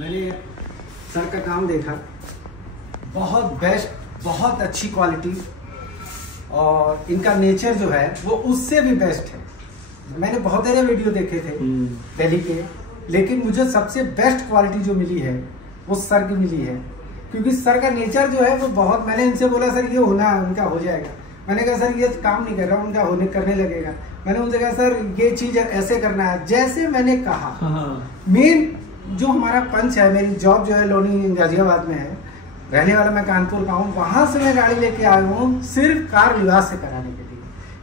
मैंने सर का काम देखा, बहुत बेस्ट, बहुत अच्छी क्वालिटी, और इनका नेचर जो है वो उससे भी बेस्ट है। मैंने बहुत सारे वीडियो देखे थे दिल्ली के, लेकिन मुझे सबसे बेस्ट क्वालिटी जो मिली है वो सर की मिली है, क्योंकि सर का नेचर जो है वो बहुत। मैंने इनसे बोला सर ये होना उनका हो जाएगा, मैंने कहा सर ये काम नहीं कर रहा, उनका होने करने लगेगा। मैंने उनसे कहा सर ये चीज ऐसे करना है, जैसे मैंने कहा। मेन जो हमारा पंच है, मेरी जॉब जो है लोनी गाजियाबाद में है, रहने वाला मैं कानपुर का हूँ, वहां से मैं गाड़ी लेके आया हूँ सिर्फ कार विवाद से कराने के लिए।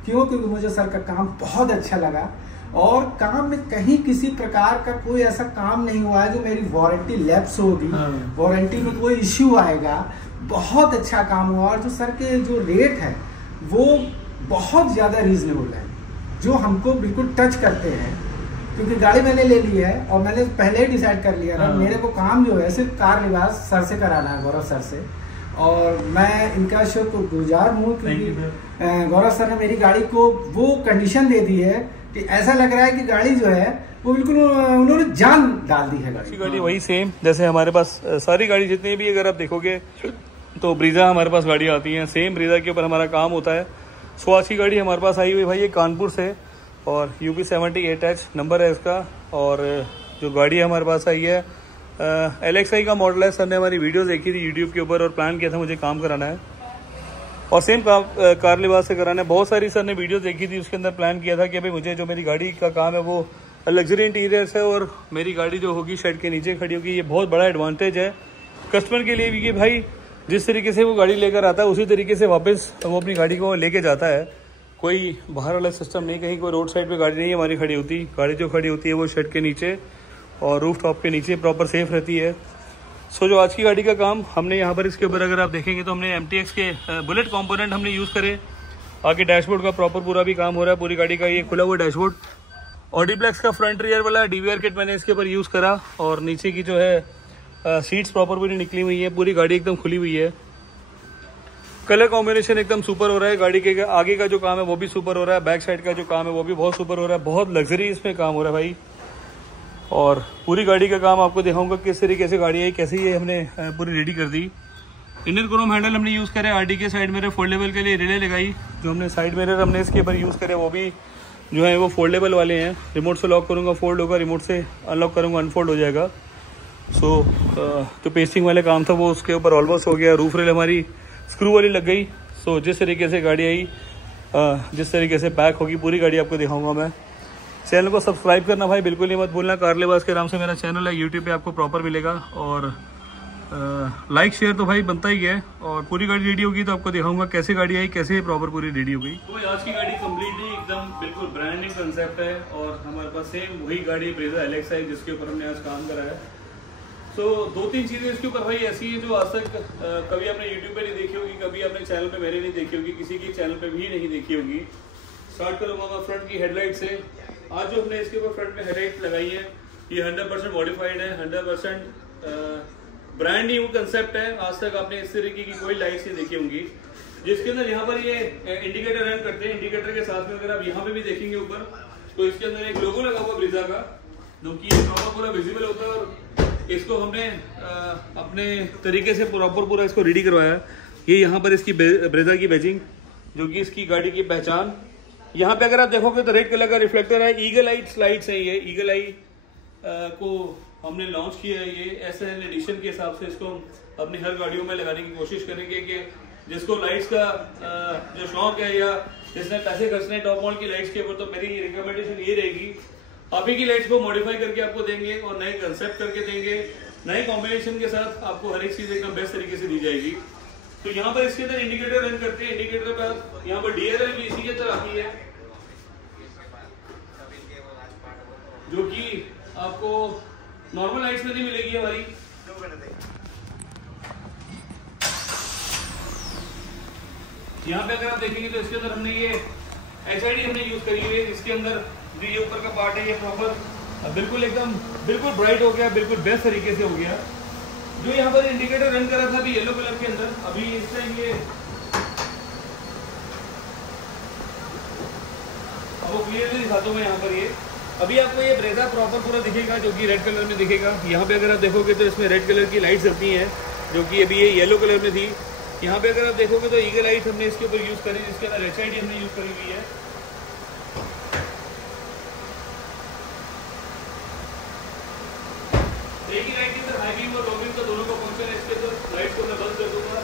क्यों? क्योंकि मुझे सर का काम बहुत अच्छा लगा, और काम में कहीं किसी प्रकार का कोई ऐसा काम नहीं हुआ है जो मेरी वारंटी लैप्स होगी, वारंटी में कोई इश्यू आएगा। बहुत अच्छा काम हुआ, और जो सर के जो रेट है वो बहुत ज्यादा रीजनेबल है, जो हमको बिल्कुल टच करते हैं। क्योंकि गाड़ी मैंने ले ली है और मैंने पहले ही डिसाइड कर लिया था मेरे को काम जो है सिर्फ कार निवास सर से कराना है, गौरव सर से। और मैं इनका शुक्रगुजार हूँ क्योंकि गौरव सर ने मेरी गाड़ी को वो कंडीशन दे दी है कि ऐसा लग रहा है कि गाड़ी जो है वो बिल्कुल उन्होंने जान डाल दी है। गाड़ी वही सेम जैसे हमारे पास सारी गाड़ी जितनी भी अगर आप देखोगे तो ब्रीजा हमारे पास गाड़ी आती है, सेम ब्रीजा के ऊपर हमारा काम होता है। सो आज की गाड़ी हमारे पास आई हुई भाई ये कानपुर से, और UP 78H नंबर है इसका। और जो गाड़ी हमारे पास आई है LXI का मॉडल है। सर ने हमारी वीडियो देखी थी यूट्यूब के ऊपर और प्लान किया था मुझे काम कराना है, और सेम कार लिबास से कराना है। बहुत सारी सर ने वीडियो देखी थी, उसके अंदर प्लान किया था कि भाई मुझे जो मेरी गाड़ी का काम है वो लग्जरी इंटीरियर्स है, और मेरी गाड़ी जो होगी शेड के नीचे खड़ी होगी। ये बहुत बड़ा एडवांटेज है कस्टमर के लिए भी कि भाई जिस तरीके से वो गाड़ी लेकर आता है उसी तरीके से वापस वो अपनी गाड़ी को लेके जाता है। कोई बाहर वाला सिस्टम नहीं, कहीं कोई रोड साइड पे गाड़ी नहीं हमारी खड़ी होती। गाड़ी जो खड़ी होती है वो शेड के नीचे और रूफ टॉप के नीचे प्रॉपर सेफ रहती है। सो जो आज की गाड़ी का काम हमने यहाँ पर इसके ऊपर अगर आप देखेंगे तो हमने MTX के बुलेट कंपोनेंट हमने यूज़ करे। आगे डैशबोर्ड का प्रॉपर पूरा भी काम हो रहा है, पूरी गाड़ी का ये खुला हुआ डैशबोर्ड। ऑडीप्लेक्स का फ्रंट रियर वाला DVR किट मैंने इसके ऊपर यूज़ करा, और नीचे की जो है सीट्स प्रॉपर पूरी निकली हुई है, पूरी गाड़ी एकदम खुली हुई है। कलर कॉम्बिनेशन एकदम सुपर हो रहा है, गाड़ी के आगे का जो काम है वो भी सुपर हो रहा है, बैक साइड का जो काम है वो भी बहुत सुपर हो रहा है। बहुत लग्जरी इसमें काम हो रहा है भाई। और पूरी गाड़ी का काम आपको दिखाऊंगा किस तरीके से गाड़ी आई, कैसे ये हमने पूरी रेडी कर दी। इंडियन क्रोम हैंडल हमने यूज़ करे, RD साइड मिरर फोल्डेबल के लिए रिले लगाई। जो हमने साइड मिरर हमने इसके ऊपर यूज़ करे वो भी जो है वो फोल्डेबल वाले हैं। रिमोट से लॉक करूँगा फोल्ड होगा, रिमोट से अनलॉक करूँगा अनफोल्ड हो जाएगा। सो जो पेस्टिंग वाले काम था वो उसके ऊपर ऑलमोस्ट हो गया। रूफ रेल हमारी स्क्रू वाली लग गई। सो जिस तरीके से गाड़ी आई, जिस तरीके से पैक होगी पूरी गाड़ी आपको दिखाऊंगा मैं। चैनल को सब्सक्राइब करना भाई बिल्कुल ही मत भूलना। कार लिबास के नाम से मेरा चैनल है, यूट्यूब पे आपको प्रॉपर मिलेगा। और लाइक शेयर तो भाई बनता ही है। और पूरी गाड़ी रेडी होगी तो आपको दिखाऊंगा कैसे गाड़ी आई, कैसे प्रॉपर पूरी रेडी हो गई। तो आज की गाड़ी कम्प्लीटली एकदम बिल्कुल ब्रांड न्यू कंसेप्ट है, और हमारे पास सेम वही गाड़ी ब्रेजा LXI जिसके ऊपर हमने आज काम करा है। तो 2-3 चीज़ें इसके ऊपर भाई ऐसी हैं जो आज तक कभी आपने यूट्यूब पे नहीं देखी होगी, कभी आपने चैनल पे मेरे नहीं देखी होगी, किसी के चैनल पे भी नहीं देखी होगी। स्टार्ट करूँगा मैं फ्रंट की हेडलाइट से। आज जो हमने इसके ऊपर फ्रंट में हेडलाइट लगाई है ये 100% मॉडिफाइड है, 100% ब्रांड न्यू कंसेप्ट है। आज तक आपने इस तरीके की कोई लाइट्स नहीं देखी होंगी, जिसके अंदर यहाँ पर ये इंडिकेटर रन करते हैं। इंडिकेटर के साथ में अगर आप यहाँ पे भी देखेंगे ऊपर तो इसके अंदर एक लोगो लगा हुआ ब्रीजा का, जो कि प्रॉपर पूरा विजिबल होता है। और इसको हमने अपने तरीके से प्रॉपर पूरा इसको रेडी करवाया। ये यहाँ पर इसकी ब्रेजा की बैजिंग, जो कि इसकी गाड़ी की पहचान। यहाँ पे अगर आप देखोगे तो रेड कलर का रिफ्लेक्टर है। ईगल आई लाइट्स है, ये ईगल आई को हमने लॉन्च किया है। ये SN एडिशन के हिसाब से इसको अपनी हर गाड़ियों में लगाने की कोशिश करेंगे कि जिसको लाइट्स का जो शौक है या जिसने पैसे खर्चने टॉप मॉडल की लाइट्स के ऊपर, तो मेरी रिकमेंडेशन ये रहेगी आप ही की लाइट्स को मॉडिफाई करके आपको देंगे और नए कंसेप्ट करके देंगे, नए कॉम्बिनेशन के साथ आपको हर एक चीज एकदम बेस्ट तरीके से दी जाएगी। तो यहाँ पर इसके अंदर इंडिकेटर रन करते हैं। इंडिकेटर पर यहाँ पर DRL भी इसी के अंदर आती है, जो कि आपको नॉर्मल लाइट्स में नहीं मिलेगी हमारी। यहाँ पे अगर आप देखेंगे तो इसके अंदर हमने ये HID हमने यूज करी है, जिसके अंदर जो ये ऊपर का पार्ट है ये प्रॉपर बिल्कुल एकदम बिल्कुल ब्राइट हो गया, बिल्कुल बेस्ट तरीके से हो गया। जो यहाँ पर इंडिकेटर रन करा था अभी येलो कलर के अंदर, अभी इस टाइम ये अब वो क्लियरली दिखाता हूँ मैं यहाँ पर ये अभी आपको ये ब्रेजा प्रॉपर पूरा दिखेगा जो कि रेड कलर में दिखेगा। यहाँ पे अगर आप देखोगे तो इसमें रेड कलर की लाइट्स चलती हैं जो कि अभी ये येलो कलर में थी। यहाँ पे अगर आप देखोगे तो ईगल लाइट हमने इसके ऊपर यूज़ करी, जिसके अंदर HID हमने यूज़ करी हुई है। एक ही लाइट के अंदर हाई बीम और लो बीम का दोनों का फंक्शन है। इसके अंदर लाइट्स को मैं बंद कर दूंगा।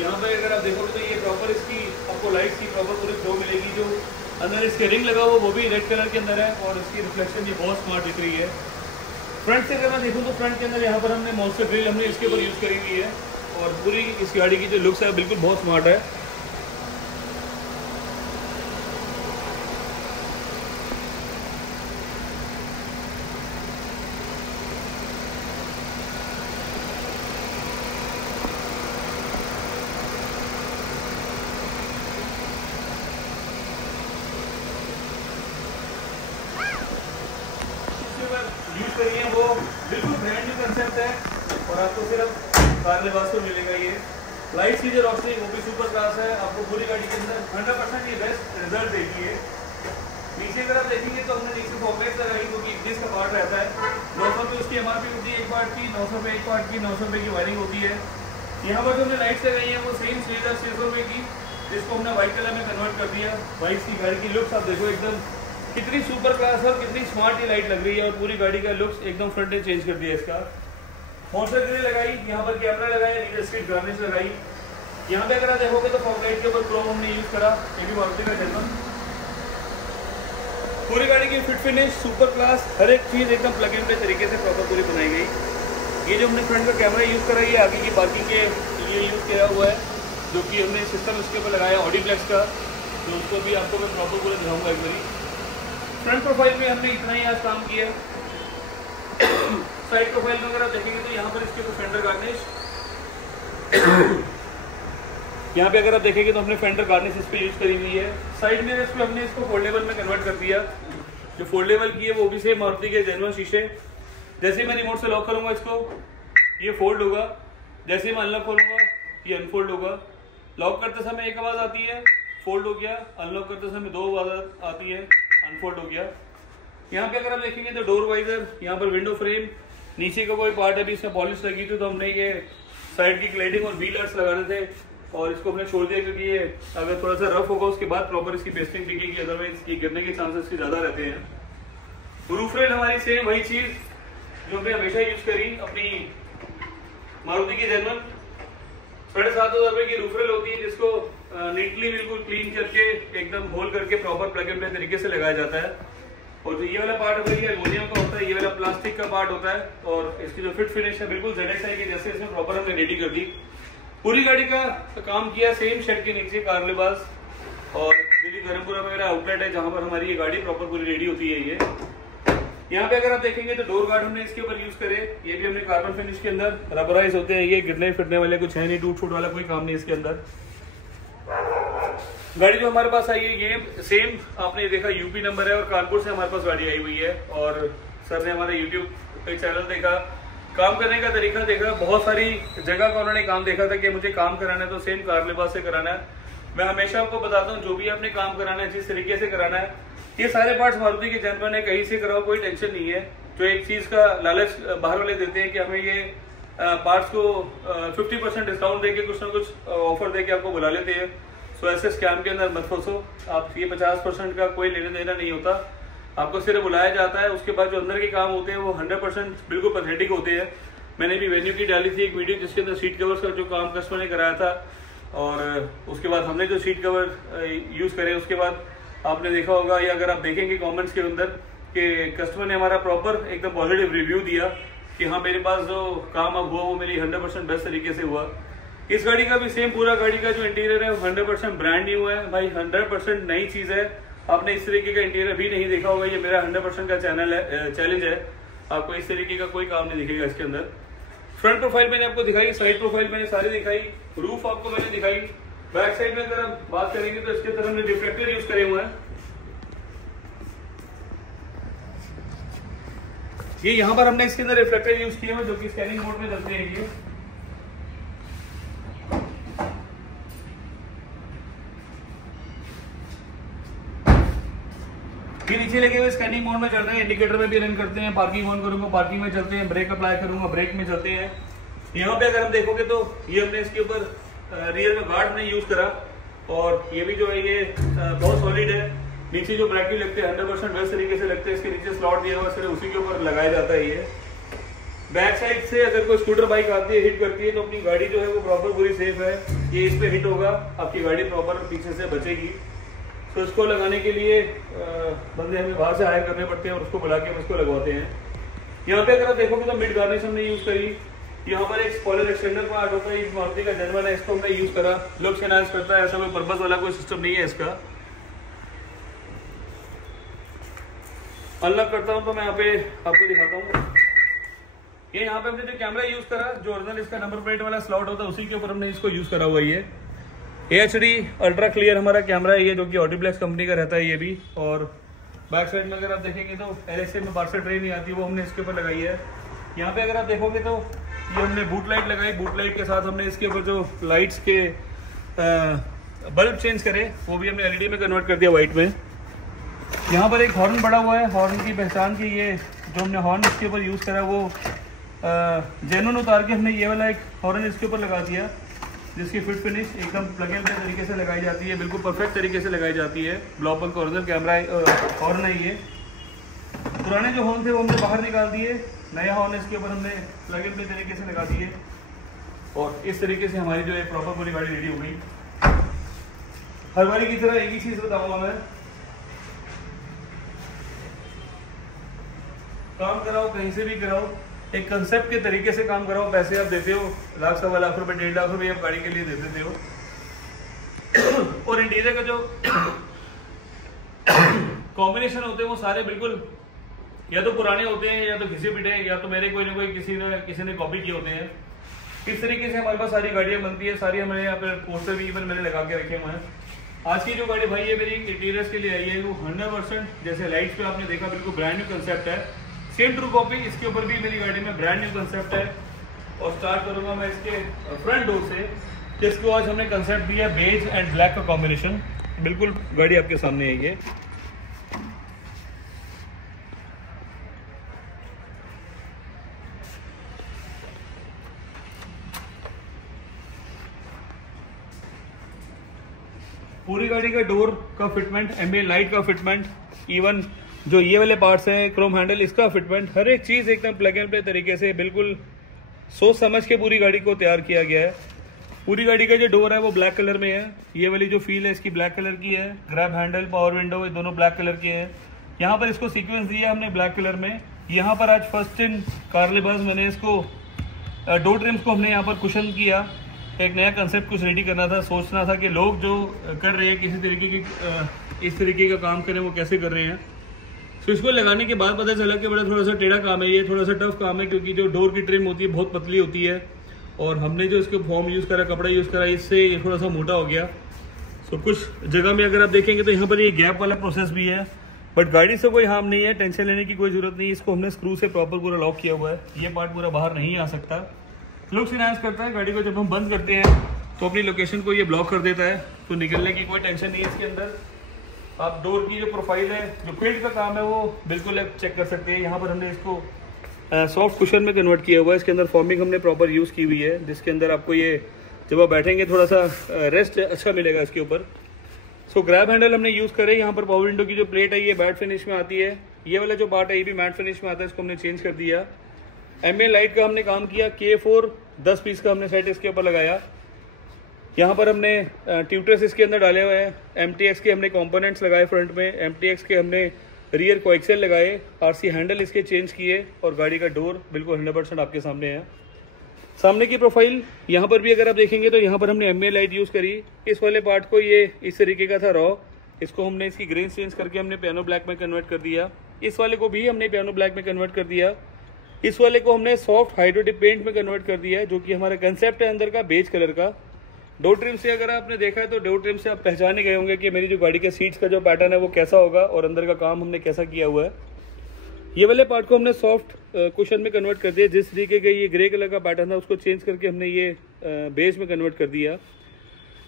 यहाँ पे अगर आप देखोगे तो ये प्रॉपर इसकी आपको लाइट्स की प्रॉपर पूरी फ्लो मिलेगी। जो अंदर इसके रिंग लगा हुआ वो भी रेड कलर के अंदर है और इसकी रिफ्लेक्शन ये बहुत स्मार्ट दिख रही है। फ्रंट से अगर मैं देखूँ तो फ्रंट के अंदर यहाँ पर हमने मॉन्स्टर ग्रिल हमने इसके ऊपर यूज़ करी हुई है और पूरी इस गाड़ी की जो लुक्स है बिल्कुल बहुत स्मार्ट है। यूज करिए वो बिल्कुल ब्रांड न्यू कंसेप्ट है और आपको सिर्फ कार लिबास को मिलेगा। ये लाइट्स की जो रोशनी वो भी सुपर क्लास है। आपको पूरी गाड़ी के अंदर 100% ये बेस्ट रिजल्ट देगी है। नीचे अगर आप देखेंगे तो हमने नीचे फॉकलाइट्स लगाई जो कि 21 का पार्ट रहता है। 900 रुपये उसकी MRP होती है एक पार्ट की, 900 रुपये एक पार्ट की, 900 रुपये की वायरिंग होती है। यहाँ पर जो हमने लाइट्स लगाई हैं वो सेम 6,600 रुपये की, जिसको हमने व्हाइट कलर में कन्वर्ट कर दिया। व्हाइट की गाड़ी की लुक्स आप देखो एकदम कितनी सुपर क्लास और कितनी स्मार्ट ये लाइट लग रही है और पूरी गाड़ी का लुक्स एकदम फ्रंट एंड चेंज कर दिया इसका। मॉन्स्टर ग्रिल लगाई, यहाँ पर कैमरा लगाया, नीचे स्ट्रीट गार्निश लगाई। यहाँ पे अगर आप देखोगे तो फॉगलाइट के ऊपर क्रोम हमने यूज करा, ये भी मारुति का जर्मन। पूरी गाड़ी की फिट फिनिश सुपर क्लास, हर एक चीज एकदम प्लग एंड प्ले तरीके से प्रॉपर पूरी बनाई गई। ये जो हमने फ्रंट का कैमरा यूज करा ये आगे की पार्किंग के लिए यूज किया हुआ है, जो कि हमने सिस्टम उसके ऊपर लगाया ऑडीप्लेक्स का, तो उसको भी आपको मैं प्रॉपर पूरा दिखाऊंगा एक बारी। फ्रंट प्रोफाइल में हमने इतना ही आज काम किया। साइड प्रोफाइल में अगर आप देखेंगे तो यहाँ पर इसके ऊपर फेंडर गार्निश, यहाँ पे अगर आप देखेंगे तो हमने फेंडर गार्निश इस पर यूज करी हुई है। साइड मिरर्स पे हमने इसको फोल्डेबल में कन्वर्ट कर दिया। जो फोल्डेबल की है वो भी सेम मारुति के जेन्युइन शीशे। जैसे ही मैं रिमोट से लॉक करूंगा इसको ये फोल्ड होगा, जैसे ही मैं अनलॉक करूंगा ये अनफोल्ड होगा। लॉक करते समय एक आवाज आती है, फोल्ड हो गया। अनलॉक करते समय दो आवाज आती है, अनफोल्ड हो गया। यहाँ पे अगर आप देखेंगे तो डोर वाइजर, यहाँ पर विंडो फ्रेम, नीचे का कोई पार्ट अभी इसमें पॉलिश लगी थी तो हमने ये साइड की क्लेडिंग और व्हील आर्ट्स लगाने थे और इसको हमने छोड़ दिया क्योंकि ये अगर थोड़ा सा रफ होगा उसके बाद प्रॉपर इसकी पेस्टिंग टिकेगी, अदरवाइज ये गिरने के चांसेस की ज्यादा रहते हैं। रूफ रेल हमारी सेम वही चीज जो हमने हमेशा यूज करी अपनी मारुति की जेन्युइन 7,500 रुपए की रूफ रेल होती है, जिसको नीटली बिल्कुल क्लीन करके एकदम होल करके प्रॉपर प्लग एंड प्ले तरीके से लगाया जाता है। और जो ये वाला पार्ट होता है ये एल्युमिनियम का होता है, ये वाला प्लास्टिक का पार्ट होता है और इसकी जो फिट फिनिश है बिल्कुल ZXi की जैसे इसमें प्रॉपर हमने रेडी कर दी। पूरी गाड़ी का काम किया सेम शेड के नीचे कार लिबास और दिल्ली धर्मपुरा में मेरा आउटलेट है जहां पर हमारी ये गाड़ी प्रॉपर पूरी रेडी होती है। ये यहाँ पे अगर आप देखेंगे तो डोर गार्ड हमने इसके ऊपर यूज करे, ये भी हमने कार्बन फिनिश के अंदर रबराइज होते हैं। ये गिरने फिटने वाले कुछ है नहीं, टूट फूट वाला कोई काम नहीं इसके अंदर। गाड़ी जो हमारे पास आई है ये सेम आपने देखा यूपी नंबर है और कानपुर से हमारे पास गाड़ी आई हुई है। और सर ने हमारा यूट्यूब पे चैनल देखा, काम करने का तरीका देखा, बहुत सारी जगह का उन्होंने काम देखा था कि मुझे काम कराना है तो सेम कार लिबास से कराना है। मैं हमेशा आपको बताता हूँ जो भी आपने काम कराना है जिस तरीके से कराना है, ये सारे पार्ट्स मारुति के जेन्युइन है, कहीं से कराओ कोई टेंशन नहीं है। जो एक चीज का लालच बाहर वाले देते हैं कि हमें ये पार्ट्स को 50% डिस्काउंट देके कुछ ना कुछ ऑफर देके आपको बुला लेते हैं। सो ऐसे स्कैम के अंदर मत फंसो आप। ये 50% का कोई लेने देना नहीं होता, आपको सिर्फ बुलाया जाता है। उसके बाद जो अंदर के काम होते हैं वो 100% बिल्कुल पैथेटिक होते हैं। मैंने भी वेन्यू की डाली थी एक वीडियो जिसके अंदर सीट कवर्स का जो काम कस्टमर ने कराया था और उसके बाद हमने जो सीट कवर यूज करे उसके बाद आपने देखा होगा या अगर आप देखेंगे कमेंट्स के अंदर कि कस्टमर ने हमारा प्रॉपर एकदम पॉजिटिव रिव्यू दिया कि हाँ मेरे पास जो काम अब हुआ वो मेरी 100% बेस्ट तरीके से हुआ। इस गाड़ी का भी सेम पूरा गाड़ी का जो इंटीरियर है वो 100% ब्रांड न्यू है भाई, 100% नई चीज है। आपने इस तरीके का इंटीरियर भी नहीं देखा होगा, ये मेरा 100% का चैलेंज है। आपको इस तरीके का कोई काम नहीं दिखेगा इसके अंदर। फ्रंट प्रोफाइल मैंने आपको दिखाई, साइड प्रोफाइल मैंने सारी दिखाई, रूफ आपको मैंने दिखाई। बैक साइड में अगर हम बात करेंगे तो इसके तरफ हमने रिफ्लेक्टर यूज करे हुए हैं। ये यहाँ पर हमने इसके अंदर रिफ्लेक्टर यूज किए हुए जो कि स्कैनिंग मोड में चलते हैं। ये नीचे पीछे लगे हुए स्कैनिंग मोड में चल रहे हैं, इंडिकेटर में भी रन करते हैं, पार्किंग ऑन करूंगा पार्किंग में चलते हैं, ब्रेक अप्लाई करूंगा ब्रेक में चलते हैं। यहाँ पे अगर हम देखोगे तो ये हमने इसके ऊपर रियर में गार्ड हमने यूज करा और ये भी जो है ये बहुत सॉलिड है। नीचे जो ब्रैकेट लगते हैं 100% बेस्ट तरीके से लगते हैं, इसके नीचे स्लॉट दिया हुआ है, उसी के ऊपर लगाया जाता है। ये बैक साइड से अगर कोई स्कूटर बाइक आती है हिट करती है तो अपनी गाड़ी जो है वो प्रॉपर पूरी सेफ है। ये इस पे हिट होगा आपकी गाड़ी प्रॉपर पीछे से बचेगी। तो इसको लगाने के लिए बंदे हमें बाहर से हायर करने पड़ते हैं और उसको बुला के हम इसको लगवाते हैं। यहाँ पे अगर आप देखोगे तो मिड गार्निश हमने यूज करी। यहाँ पर एक स्पॉइलर एक्सटेंडर पार्ट होता है, मारुति का जेनवन है, इसको हमने यूज करा। लुक्स एनहांस करता है, ऐसा कोई पर्पस वाला कोई सिस्टम नहीं है इसका। अनलॉक करता हूँ तो मैं यहाँ पे आपको दिखाता हूँ। ये यहाँ पे हमने जो कैमरा यूज करा, जो ओरिजिनल इसका नंबर प्लेट वाला स्लॉट होता है उसी के ऊपर हमने इसको यूज करा हुआ है। ये HD अल्ट्रा क्लियर हमारा कैमरा है ये, जो कि ऑडिप्लेक्स कंपनी का रहता है ये भी। और बैक साइड में अगर आप देखेंगे तो LSA में बाहर से ट्रेन नहीं आती, वो हमने इसके ऊपर लगाई है। यहाँ पे अगर आप देखोगे तो ये हमने बूट लाइट लगाई, बूट लाइट के साथ हमने इसके ऊपर जो लाइट्स के बल्ब चेंज करे वो भी हमने LED में कन्वर्ट कर दिया व्हाइट में। यहाँ पर एक हॉर्न बड़ा हुआ है, हॉर्न की पहचान की ये जो हमने हॉर्न इसके ऊपर यूज़ करा वो जेनुइन उतार के हमने ये वाला एक हॉर्न इसके ऊपर लगा दिया, जिसकी फिट फिनिश एकदम प्लग एंड प्ले तरीके से लगाई जाती है, बिल्कुल परफेक्ट तरीके से लगाई जाती है। ब्लॉपल का ओरिजिनल कैमरा हॉर्न है ये। पुराने जो हॉर्न थे वो हमने बाहर निकाल दिए, नया हॉर्न इसके ऊपर हमने प्लग एंड प्ले तरीके से लगा दिए और इस तरीके से हमारी जो है प्रॉपर पूरी गाड़ी रेडी हो गई। हर बारी की तरह एक ही चीज़ बताऊँगा मैं, काम कराओ कहीं से भी कराओ, एक कंसेप्ट के तरीके से काम कराओ। पैसे आप देते हो लाख सवा लाख रुपए 1.5 लाख रुपए आप गाड़ी के लिए दे देते हो और इंटीरियर का जो कॉम्बिनेशन होते हैं वो सारे बिल्कुल या तो पुराने होते हैं या तो घिसे पिटे हैं या तो मेरे कोई ना कोई किसी ने कॉपी किए होते हैं। इस तरीके से हमारे पास सारी गाड़ियाँ बनती है, सारी हमारे यहाँ पर पोस्टर भी इवन मैंने लगा के रखे हुए हैं। आज की जो गाड़ी भाई ये मेरी इंटीरियर्स के लिए आई है वो 100% जैसे लाइट्स पे आपने देखा बिल्कुल ब्रांड न्यू कंसेप्ट है, सेम ट्रू कॉपी इसके ऊपर भी मेरी गाड़ी में ब्रांड न्यू कंसेप्ट है। और स्टार्ट करूंगा मैं इसके फ्रंट डोर से, जिसको आज हमने कंसेप्ट दिया बेज एंड ब्लैक का कॉम्बिनेशन। बिल्कुल गाड़ी आपके सामने है ये। पूरी गाड़ी का डोर का फिटमेंट, एम्बिएंट लाइट का फिटमेंट, इवन जो ये वाले पार्ट्स हैं क्रोम हैंडल इसका फिटमेंट, हर एक चीज़ एकदम प्लग एंड प्ले तरीके से बिल्कुल सोच समझ के पूरी गाड़ी को तैयार किया गया है। पूरी गाड़ी का जो डोर है वो ब्लैक कलर में है, ये वाली जो फील है इसकी ब्लैक कलर की है। ग्रैब हैंडल, पावर विंडो, ये दोनों ब्लैक कलर के हैं। यहाँ पर इसको सीक्वेंस दिया हमने ब्लैक कलर में। यहाँ पर आज फर्स्ट इन कार लिबास मैंने इसको डोर ट्रिम्स को हमने यहाँ पर कुशन किया। एक नया कंसेप्ट कुछ रेडी करना था, सोचना था कि लोग जो कर रहे हैं किसी तरीके की इस तरीके का काम करें वो कैसे कर रहे हैं। तो इसको लगाने के बाद पता चला कि बड़ा थोड़ा सा टेढ़ा काम है ये, थोड़ा सा टफ काम है, क्योंकि जो डोर की ट्रिम होती है बहुत पतली होती है और हमने जो इसके फॉर्म यूज़ करा, कपड़ा यूज़ करा, इससे ये थोड़ा सा मोटा हो गया। तो कुछ जगह में अगर आप देखेंगे तो यहाँ पर ये गैप वाला प्रोसेस भी है, बट गाड़ी से कोई हार्म नहीं है, टेंशन लेने की कोई जरूरत नहीं है। इसको हमने स्क्रू से प्रॉपर पूरा लॉक किया हुआ है, ये पार्ट पूरा बाहर नहीं आ सकता। लुक्स इनहांस करता है गाड़ी को। जब हम बंद करते हैं तो अपनी लोकेशन को ये ब्लॉक कर देता है, तो निकलने की कोई टेंशन नहीं है इसके अंदर। आप डोर की जो प्रोफाइल है, जो पेंट का काम है, वो बिल्कुल आप चेक कर सकते हैं। यहाँ पर हमने इसको सॉफ्ट कुशन में कन्वर्ट किया हुआ है। इसके अंदर फॉर्मिंग हमने प्रॉपर यूज़ की हुई है, जिसके अंदर आपको ये जब आप बैठेंगे थोड़ा सा रेस्ट अच्छा मिलेगा इसके ऊपर। सो ग्रैब हैंडल हमने यूज़ करे। यहाँ पर पावर विंडो की जो प्लेट है ये मैट फिनिश में आती है, ये वाला जो पार्ट है ये भी मैट फिनिश में आता है, इसको हमने चेंज कर दिया। एम्बिएंट लाइट का हमने काम किया, K4 10 पीस का हमने सेट इसके ऊपर लगाया। यहाँ पर हमने ट्यूटर्स इसके अंदर डाले हुए हैं, MTX के हमने कंपोनेंट्स लगाए फ्रंट में, MTX के हमने रियर कोएक्सियल लगाए, RC हैंडल इसके चेंज किए और गाड़ी का डोर बिल्कुल 100% आपके सामने है। सामने की प्रोफाइल यहाँ पर भी अगर आप देखेंगे तो यहाँ पर हमने एम्बिएंट लाइट यूज़ करी। इस वाले पार्ट को ये इस तरीके का था रॉ, इसको हमने इसकी ग्रेन चेंज करके हमने पियानो ब्लैक में कन्वर्ट कर दिया। इस वाले को भी हमने पियानो ब्लैक में कन्वर्ट कर दिया। इस वाले को हमने सॉफ्ट हाइड्रोटिप पेंट में कन्वर्ट कर दिया है, जो कि हमारा कंसेप्ट है अंदर का बेज कलर का। डोर ट्रिम से अगर आपने देखा है तो डोर ट्रिम से आप पहचाने गए होंगे कि मेरी जो गाड़ी के सीट्स का जो पैटर्न है वो कैसा होगा और अंदर का काम हमने कैसा किया हुआ है। ये वाले पार्ट को हमने सॉफ्ट कुशन में कन्वर्ट कर दिया। जिस तरीके का ये ग्रे कलर का पैटर्न था उसको चेंज करके हमने ये बेज में कन्वर्ट कर दिया।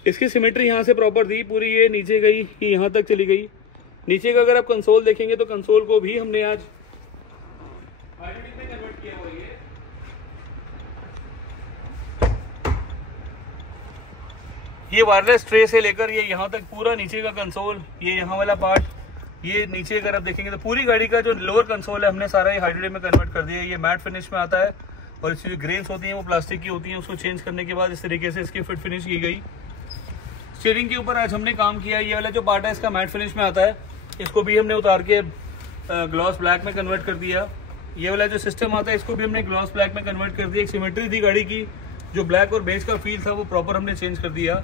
इसकी सिमेट्री यहाँ से प्रॉपर दी, पूरी ये नीचे गई, ये यहाँ तक चली गई नीचे का अगर आप कंसोल देखेंगे तो कंसोल को भी हमने आज हाइड्रोलिक में कन्वर्ट किया हुआ है। ये वायरलेस ट्रे से लेकर ये यहाँ तक पूरा नीचे का कंसोल, ये यहाँ वाला पार्ट, ये नीचे अगर आप देखेंगे तो पूरी गाड़ी का जो लोअर कंसोल है हमने सारा ये हाइड्रोलिक में कन्वर्ट कर दिया है। ये मैट फिनिश में आता है और इसकी जो ग्रेन्स होती हैं वो प्लास्टिक की होती हैं। उसको चेंज करने के बाद इस तरीके से इसकी फिट फिनिश की गई। स्टीयरिंग के ऊपर आज हमने काम किया। ये वाला जो पार्ट है इसका मैट फिनिश में आता है, इसको भी हमने उतार के ग्लॉस ब्लैक में कन्वर्ट कर दिया। ये वाला जो सिस्टम आता है इसको भी हमने ग्लॉस ब्लैक में कन्वर्ट कर दिया। एक सिमेट्री थी गाड़ी की, जो ब्लैक और बेज का फील था वो प्रॉपर हमने चेंज कर दिया।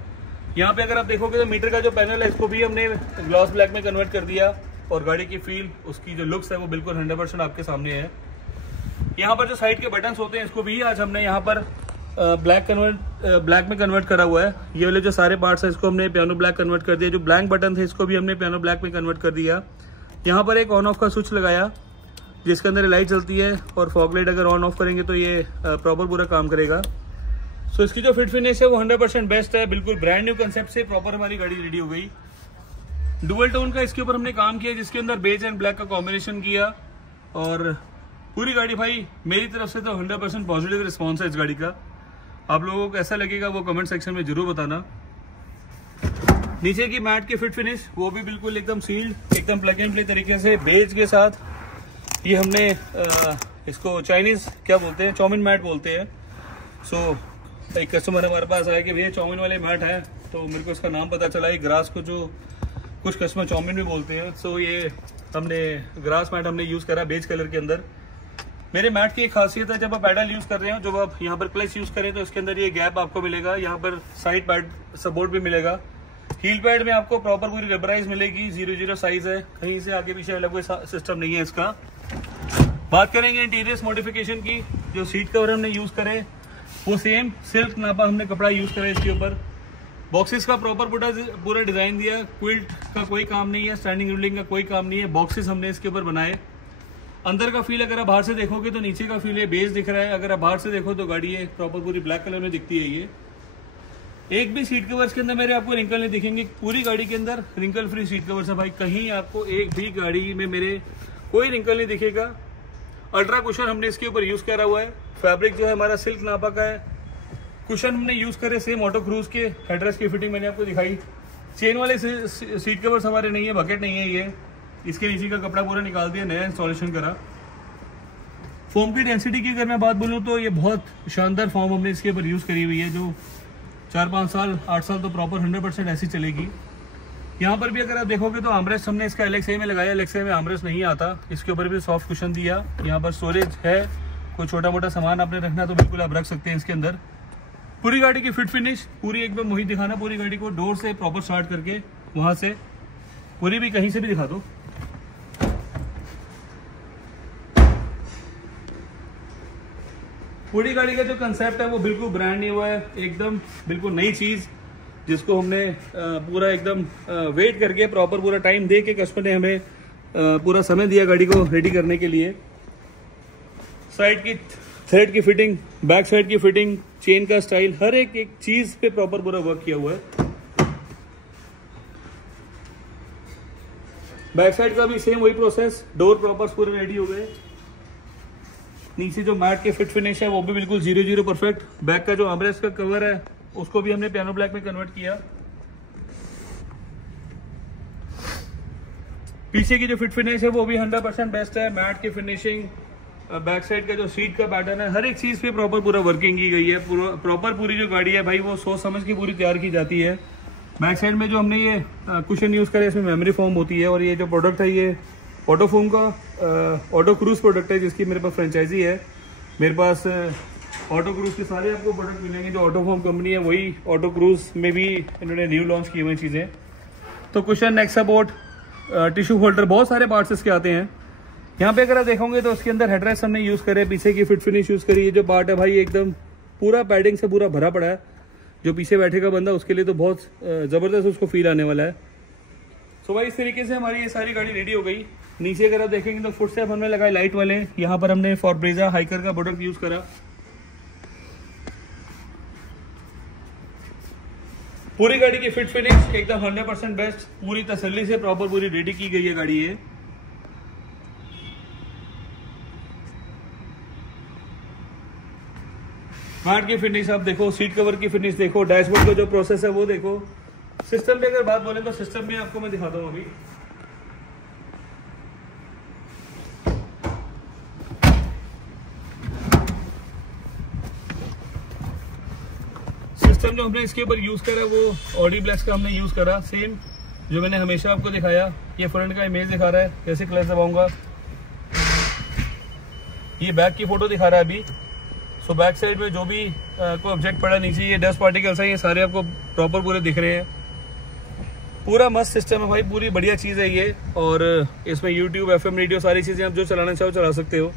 यहाँ पे अगर आप देखोगे तो मीटर का जो पैनल है इसको भी हमने ग्लॉस ब्लैक में कन्वर्ट कर दिया और गाड़ी की फील, उसकी जो लुक्स है वो बिल्कुल 100% आपके सामने है। यहाँ पर जो साइड के बटन्स होते हैं इसको भी आज हमने यहाँ पर ब्लैक में कन्वर्ट करा हुआ है। ये वाले जो सारे पार्ट्स हैं इसको हमने पियानो ब्लैक कन्वर्ट कर दिया। जो ब्लैंक बटन थे इसको भी हमने पियानो ब्लैक में कन्वर्ट कर दिया। यहाँ पर एक ऑन ऑफ का स्विच लगाया जिसके अंदर लाइट चलती है और फॉग लाइट अगर ऑन ऑफ करेंगे तो ये प्रॉपर पूरा काम करेगा। सो इसकी जो फिट फिनिश है वो 100% बेस्ट है। बिल्कुल ब्रांड न्यू कंसेप्ट से प्रॉपर हमारी गाड़ी रेडी हो गई। डुअल टोन का इसके ऊपर हमने काम किया जिसके अंदर बेज एंड ब्लैक का कॉम्बिनेशन किया और पूरी गाड़ी भाई मेरी तरफ से तो 100% पॉजिटिव रिस्पॉन्स है इस गाड़ी का। आप लोगों को कैसा लगेगा वो कमेंट सेक्शन में जरूर बताना। नीचे की मैट की फिट फिनिश वो भी बिल्कुल एकदम सील्ड, एकदम प्लग एंड प्ले तरीके से बेज के साथ। ये हमने इसको चाइनीज क्या बोलते हैं, चाउमीन मैट बोलते हैं। सो एक कस्टमर हमारे पास आया कि भैया चाउमीन वाले मैट हैं, तो मेरे को इसका नाम पता चला। ये ग्रास को जो कुछ कस्टमर चाउमीन भी बोलते हैं। सो ये हमने ग्रास मैट हमने यूज़ करा बेज कलर के अंदर। मेरे मैट की एक खासियत है, जब आप पैडल यूज़ कर रहे हो, जब आप यहाँ पर क्लच यूज़ करें तो इसके अंदर ये गैप आपको मिलेगा। यहाँ पर साइड पैड सपोर्ट भी मिलेगा। हील पैड में आपको प्रॉपर पूरी रबराइज मिलेगी। 00 साइज है, कहीं से आगे पीछे अलग कोई सिस्टम नहीं है इसका। बात करेंगे इंटीरियर्स मॉडिफिकेशन की। जो सीट कवर हमने यूज़ करे वो सेम सिल्क नापा हमने कपड़ा यूज़ करा इसके ऊपर। बॉक्सेस का प्रॉपर पूरा डिज़ाइन दिया। क्विल्ट का कोई काम नहीं है, स्टैंडिंग रूलिंग का कोई काम नहीं है। बॉक्सेस हमने इसके ऊपर बनाए। अंदर का फील अगर आप बाहर से देखोगे तो नीचे का फील ये बेस दिख रहा है। अगर आप बाहर से देखो तो गाड़ी ये प्रॉपर पूरी ब्लैक कलर में दिखती है। ये एक भी सीट कवर्स के अंदर मेरे आपको रिंकल नहीं दिखेंगे। पूरी गाड़ी के अंदर रिंकल फ्री सीट कवर्स है भाई। कहीं आपको एक भी गाड़ी में मेरे कोई रिंकल नहीं दिखेगा। अल्ट्रा कुशन हमने इसके ऊपर यूज़ करा हुआ है। फैब्रिक जो है हमारा सिल्क नापा का है। कुशन हमने यूज़ करे सेम ऑटो क्रूज के। हेडरेस्ट की फिटिंग मैंने आपको दिखाई। चेन वाले सीट कवर्स हमारे नहीं है, बकेट नहीं है ये। इसके नीचे का कपड़ा पूरा निकाल दिया, नया इंस्टॉलेशन करा। फोम की डेंसिटी की अगर मैं बात बोलूँ तो ये बहुत शानदार फोम हमने इसके ऊपर यूज़ करी हुई है, जो 4-5 साल 8 साल तो प्रॉपर 100% ऐसी चलेगी। यहाँ पर भी अगर आप देखोगे तो आर्मरेस्ट हमने इसका LXA में लगाया। LXA में आर्मरेस्ट नहीं आता। इसके ऊपर भी सॉफ्ट कुशन दिया। यहाँ पर स्टोरेज है, कोई छोटा मोटा सामान आपने रखना तो बिल्कुल आप रख सकते हैं इसके अंदर। पूरी गाड़ी की फिट फिनिश पूरी एक बार मुझे दिखाना। पूरी गाड़ी को डोर से प्रॉपर स्टार्ट करके वहाँ से पूरी भी कहीं से भी दिखा दो। पूरी गाड़ी का जो कंसेप्ट है वो बिल्कुल ब्रांड न्यू है, एकदम बिल्कुल नई चीज़, जिसको हमने पूरा एकदम वेट करके प्रॉपर पूरा टाइम दे के कस्टमर ने हमें पूरा समय दिया गाड़ी को रेडी करने के लिए। साइड की थ्रेड की फिटिंग, बैक साइड की फिटिंग, चेन का स्टाइल, हर एक चीज पे प्रॉपर पूरा वर्क किया हुआ है। बैक साइड का भी सेम वही प्रोसेस। डोर प्रॉपर पूरे रेडी हो गए। नीचे जो मैट के फिट फिनिश है वो भी बिल्कुल 00 परफेक्ट। बैक का जो आर्मरेस्ट का कवर है उसको भी हमने पियानो ब्लैक में कन्वर्ट किया। पीछे की जो फिट फिनिश है वो भी 100% बेस्ट है। मैट की फिनिशिंग, बैक साइड का जो सीट का पैटर्न है, हर एक चीज पे प्रॉपर पूरा वर्किंग की गई है। प्रॉपर पूरी जो गाड़ी है भाई वो सोच समझ के पूरी तैयार की जाती है। बैक साइड में जो हमने ये कुशन यूज करे इसमें मेमोरी फोम होती है। और ये जो प्रोडक्ट है ये ऑटो फोम का ऑटो क्रूज प्रोडक्ट है, जिसकी मेरे पास फ्रेंचाइजी है। मेरे पास ऑटो क्रूज के सारे आपको प्रोडक्ट मिलेंगे। जो ऑटो फोम कंपनी है वही ऑटो क्रूज में भी इन्होंने न्यू लॉन्च की हुई चीज़ें। तो कुशन, नेक सपोर्ट, टिश्यू होल्डर, बहुत सारे पार्ट्स इसके आते हैं। यहाँ पे अगर आप देखोगे तो उसके अंदर हेडरेस्ट हमने यूज़ करे, पीछे की फिट फिनिश यूज़ करी। ये जो पार्ट है भाई एकदम पूरा पैडिंग से पूरा भरा पड़ा है। जो पीछे बैठेगा बंदा उसके लिए तो बहुत ज़बरदस्त उसको फील आने वाला है। सो भाई इस तरीके से हमारी ये सारी गाड़ी रेडी हो गई। नीचे अगर आप देखेंगे तो फुट स्टेप हमने लगाए लाइट वाले। यहाँ पर हमने फॉर ब्रीजा हाइकर का प्रोडक्ट यूज़ करा। पूरी गाड़ी की फिट फिनिश एकदम 100% बेस्ट, पूरी तसल्ली से प्रॉपर पूरी रेडी की गई है गाड़ी ये। मैट की फिनिश आप देखो, सीट कवर की फिनिश देखो, डैशबोर्ड का जो प्रोसेस है वो देखो। सिस्टम पे अगर बात बोले तो सिस्टम में आपको मैं दिखाता हूँ अभी। सिस्टम जो हमने इसके ऊपर यूज करा वो ऑडी ब्लेक्स का हमने यूज करा, सेम जो मैंने हमेशा आपको दिखाया। ये फ्रंट का इमेज दिखा रहा है, कैसे क्लच दबाऊंगा। ये बैक की फोटो दिखा रहा है अभी। सो बैक साइड में जो भी कोई ऑब्जेक्ट पड़ा नीचे, ये डस्ट पार्टिकल्स है, ये सारे आपको प्रॉपर पूरे दिख रहे हैं। पूरा मस्त सिस्टम है भाई, पूरी बढ़िया चीज़ है ये। और इसमें यूट्यूब, FM रेडियो, सारी चीज़ें आप जो चलाना चाहो चला सकते हो।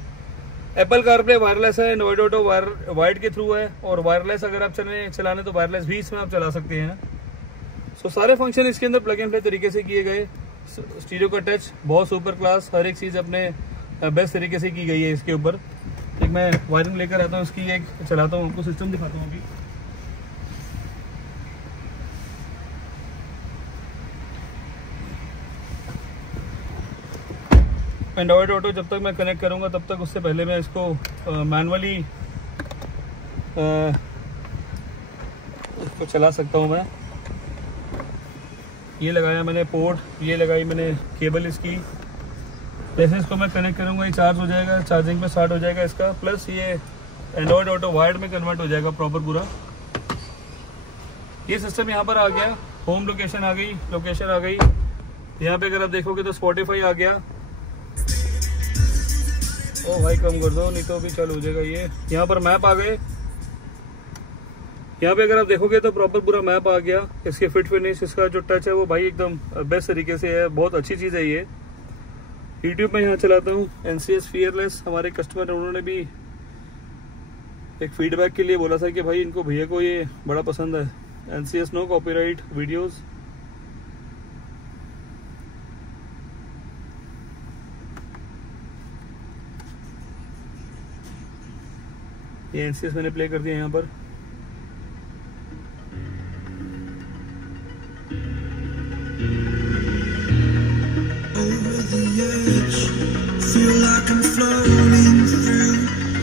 एप्पल कारप्ले वायरलेस है, एंड्रॉइड ऑटो वायर्ड के थ्रू है, और वायरलेस अगर आप चलाने तो वायरलेस भी इसमें आप चला सकते हैं। सो सारे फंक्शन इसके अंदर प्लग एंड प्ले तरीके से किए गए। स्टीरियो का टच बहुत सुपर क्लास, हर एक चीज़ अपने बेस्ट तरीके से की गई है इसके ऊपर। एक मैं वायरिंग लेकर आता हूँ इसकी, एक चलाता हूँ, आपको सिस्टम दिखाता हूँ अभी। एंड्रॉइड ऑटो जब तक मैं कनेक्ट करूँगा तब तक उससे पहले मैं इसको मैनुअली इसको चला सकता हूँ मैं। ये लगाया मैंने पोर्ट, ये लगाई मैंने केबल इसकी। जैसे इसको मैं कनेक्ट करूँगा ये चार्ज हो जाएगा, चार्जिंग पे स्टार्ट हो जाएगा इसका। प्लस ये एंड्रॉइड ऑटो वायर्ड में कन्वर्ट हो जाएगा प्रॉपर पूरा। ये सिस्टम यहाँ पर आ गया, होम लोकेशन आ गई, लोकेशन आ गई। यहाँ पे अगर आप देखोगे तो स्पॉटिफाई आ गया। ओ भाई कम कर दो, नहीं तो अभी चालू हो जाएगा ये। यहाँ पर मैप आ गए, यहाँ पे अगर आप देखोगे तो प्रॉपर पूरा मैप आ गया। इसके फिट फिनिश, इसका जो टच है वो भाई एकदम बेस्ट तरीके से है, बहुत अच्छी चीज़ है ये। यूट्यूब में यहाँ चलाता हूँ NCS फियरलेस। हमारे कस्टमर उन्होंने भी एक फीडबैक के लिए बोला था कि भाई इनको भैया को ये बड़ा पसंद है, NCS नो कॉपीराइट वीडियोस। ये NCS मैंने प्ले कर दिया यहाँ पर। Feel like I'm floating through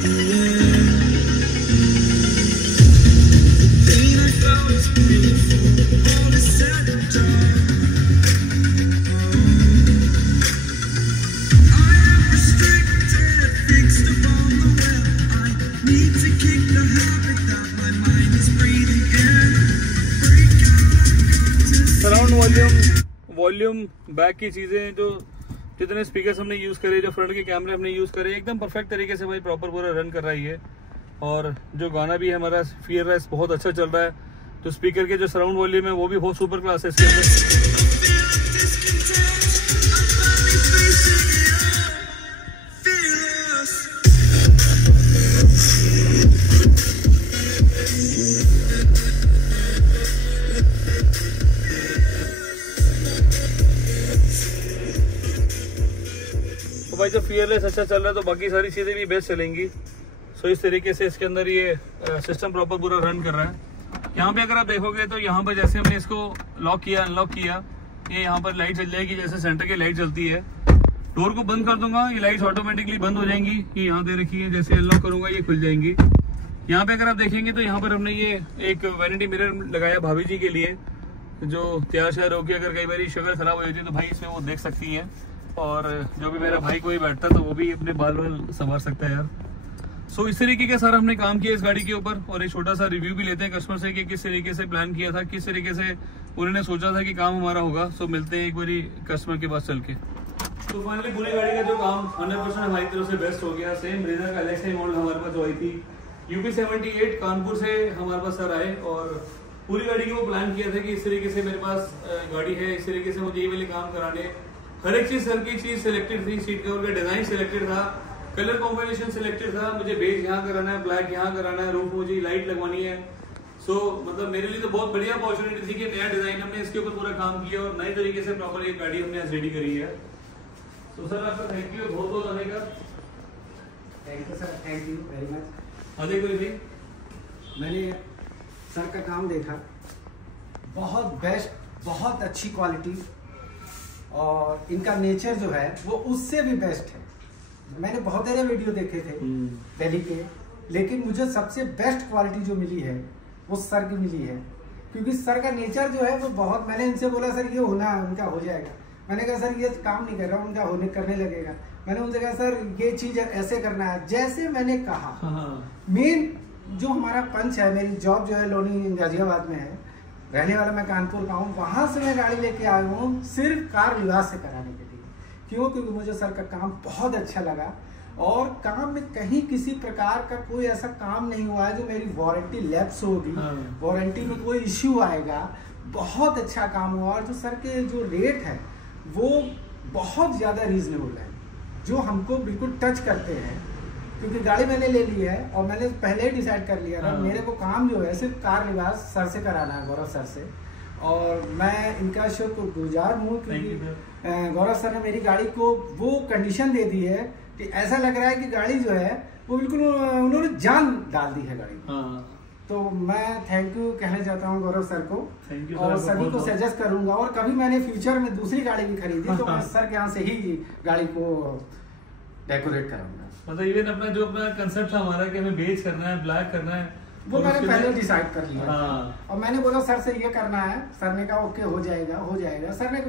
the air. The pain I felt is beautiful, all is said and done. I am restricted, fixed upon the web. I need to kick the habit that my mind is breathing in. Break out, surround volume back की चीज़ें, जो जितने speakers हमने use करे, जो front के कैमरे हमने यूज़ करे, एकदम परफेक्ट तरीके से भाई प्रॉपर पूरा रन कर रहा है ये। और जो गाना भी है हमारा फियरलेस बहुत अच्छा चल रहा है। तो स्पीकर के जो सराउंड वॉल्यूम है वो भी बहुत सुपर क्लास है इसके अंदर। भाई जब फियरलेस अच्छा चल रहा है तो बाकी सारी चीज़ें भी बेस्ट चलेंगी। सो इस तरीके से इसके अंदर ये सिस्टम प्रॉपर पूरा रन कर रहा है। यहाँ पे अगर आप देखोगे तो यहाँ पर जैसे हमने इसको लॉक किया, अनलॉक किया, ये यहाँ पर लाइट चल जाएगी, जैसे सेंटर की लाइट चलती है। डोर को बंद कर दूंगा, ये लाइट ऑटोमेटिकली बंद हो जाएंगी। ये यहाँ दे रखी है, जैसे अनलॉक करूंगा ये खुल जाएंगी। यहाँ पे अगर आप देखेंगे तो यहाँ पर हमने ये एक वैनिटी मिरर लगाया भाभी जी के लिए, जो तैयार श्यार होकर अगर कई बार शक्ल खराब हो जाती है तो भाई इसमें वो देख सकती हैं। और जो भी मेरा भाई कोई बैठता है तो वो भी अपने बाल वाल संवार सकता है यार। सो इस तरीके का सारा हमने काम किया इस गाड़ी के ऊपर। और एक छोटा सा रिव्यू भी लेते हैं कस्टमर से कि किस तरीके से प्लान किया था, किस तरीके से उन्होंने सोचा था कि काम हमारा होगा। सो मिलते हैं एक बारी कस्टमर के पास चल के। तो फाइनली पूरी गाड़ी का जो काम 100% हमारी तरफ से बेस्ट हो गया। सेम ब्रेजा का LXi मॉडल हमारे पास जो आई थी UP 78 कानपुर से हमारे पास सर आए और पूरी गाड़ी को प्लान किया था कि इस तरीके से मेरे पास गाड़ी है, इस तरीके से मुझे ये वाले काम कराने। हर एक चीज, सर की चीज सिलेक्टेड थी, सीट कवर का डिजाइन सिलेक्टेड था, कलर कॉम्बिनेशन सिलेक्टेड था। मुझे बेज यहाँ कराना है, ब्लैक यहाँ कराना है, रूफ मुझे लाइट लगवानी है। सो मतलब मेरे लिए तो बहुत बढ़िया अपॉर्चुनिटी थी कि नया डिजाइन हमने इसके ऊपर पूरा काम किया और नए तरीके से प्रॉपर एक गाड़ी हमने आज रेडी करी है। तो सर आपका थैंक यू बहुत बहुत आने का। Thank you sir, thank you very much. Ajay कोई भी मैंने सर का काम देखा, बहुत बेस्ट, बहुत अच्छी क्वालिटी, और इनका नेचर जो है वो उससे भी बेस्ट है। मैंने बहुत सारे वीडियो देखे थे दिल्ली के, लेकिन मुझे सबसे बेस्ट क्वालिटी जो मिली है वो सर की मिली है, क्योंकि सर का नेचर जो है वो बहुत, मैंने इनसे बोला सर ये होना उनका हो जाएगा, मैंने कहा सर ये काम नहीं कर रहा, उनका होने करने लगेगा। मैंने उनसे कहा सर ये चीज ऐसे करना है जैसे मैंने कहा। मेन जो हमारा पंच है, मेरी जॉब जो है लोनी गाजियाबाद में है, रहने वाला मैं कानपुर का हूँ, वहां से मैं गाड़ी लेके आया हूँ सिर्फ कार लिबास से कराने के लिए। क्यों? क्योंकि मुझे सर का काम बहुत अच्छा लगा, और काम में कहीं किसी प्रकार का कोई ऐसा काम नहीं हुआ है जो मेरी वारंटी लैप्स होगी, वारंटी में कोई इश्यू आएगा। बहुत अच्छा काम हुआ, और जो सर के जो रेट है वो बहुत ज़्यादा रीजनेबल है, जो हमको बिल्कुल टच करते हैं। क्योंकि गाड़ी मैंने ले ली है और मैंने पहले ही डिसाइड कर लिया था मेरे को काम जो है सिर्फ कार लिबास सर से कराना है, गौरव सर से। और मैं इनका शुक्रगुजार हूँ क्योंकि गौरव सर ने मेरी गाड़ी को वो कंडीशन दे दी है कि ऐसा लग रहा है कि गाड़ी जो है वो बिल्कुल उन्होंने जान डाल दी है गाड़ी। तो मैं थैंक यू कहना चाहता हूँ गौरव सर को, और सभी को सजेस्ट करूंगा। और कभी मैंने फ्यूचर में दूसरी गाड़ी भी खरीदी तो मैं सर के यहाँ से ही गाड़ी को डेकोरेट कराऊंगा। मतलब इवन अपना जो अपना कंसेप्ट था हमारा कि हमें बेज करना है, ब्लैक करना है, वो मैंने पहले डिसाइड कर लिया। और मैंने बोला सर से ये करना है, सर ने कहा ओके हो जाएगा हो जाएगा। सर ने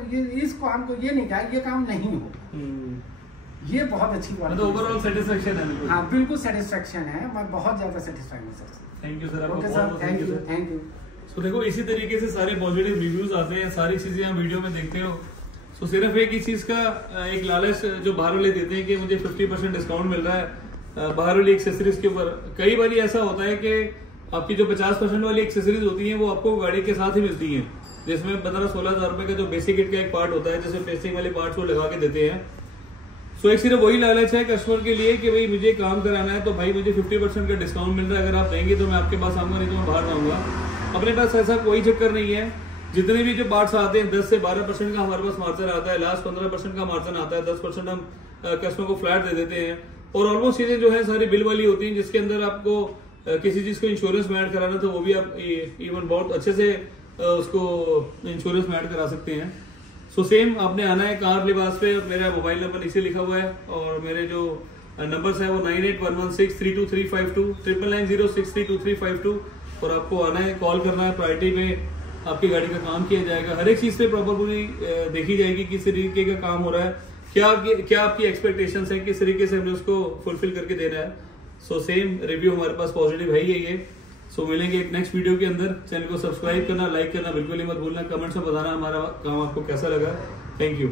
इस काम को ये नहीं कहा ये काम नहीं हो। ये बहुत अच्छी बात है, ओवरऑल सेटिस्फेक्शन है। हाँ बिल्कुल सेटिस्फेक्शन है, मैं बहुत ज्यादा सेटिस्फाइड हूँ sir. Thank you sir, okay sir, thank you. तो देखो इसी तरीके से सारे पॉजिटिव रिव्यूज आते हैं, सारी चीजें आप वीडियो में देखते हो। तो सिर्फ एक ही चीज का एक लालच जो बाहर वाले देते हैं कि मुझे 50% डिस्काउंट मिल रहा है बाहर वाली एक्सेसरीज के ऊपर। कई बार ऐसा होता है कि आपकी जो 50% वाली एक्सेसरीज होती है वो आपको गाड़ी के साथ ही मिलती है, जिसमें 15-16 हजार रुपए का जो बेसिक किट का एक पार्ट होता है, जिसमें पेस्टिंग वाले पार्ट्स वो लगा के देते हैं। सो एक सिर्फ वही लालच है कस्टमर के लिए कि भाई मुझे काम कराना है तो भाई मुझे 50% का डिस्काउंट मिल रहा है, अगर आप देंगे तो मैं आपके पास आऊंगा, नहीं तो मैं बाहर जाऊंगा। अपने पास ऐसा कोई चक्कर नहीं है। जितने भी जो पार्ट्स आते हैं 10 से 12% का हमारे पास मार्जिन आता है, लास्ट 15% का मार्जिन आता है, 10% हम कस्टमर को फ्लैट दे देते हैं। और ऑलमोस्ट चीजें जो है सारी बिल वाली होती हैं, जिसके अंदर आपको किसी चीज को इंश्योरेंस में ऐड कराना तो वो भी आप इवन बहुत अच्छे से उसको इंश्योरेंस में ऐड करा सकते हैं। सो सेम आपने आना है कार लिबास पे, और मेरा मोबाइल नंबर नीचे लिखा हुआ है, और मेरे जो नंबर्स है वो 9811632352 9990632352, और आपको आना है, कॉल करना है, प्रायोरिटी में आपकी गाड़ी का काम किया जाएगा। हर एक चीज पे प्रॉपर पूरी देखी जाएगी किस तरीके का काम हो रहा है, क्या आपकी एक्सपेक्टेशंस है, किस तरीके से हमने उसको फुलफिल करके देना है। सो सेम रिव्यू हमारे पास पॉजिटिव है ही है ये। सो मिलेंगे एक नेक्स्ट वीडियो के अंदर। चैनल को सब्सक्राइब करना, लाइक करना बिल्कुल ही मत भूलना, कमेंट्स में बताना हमारा काम आपको कैसा लगा। Thank you.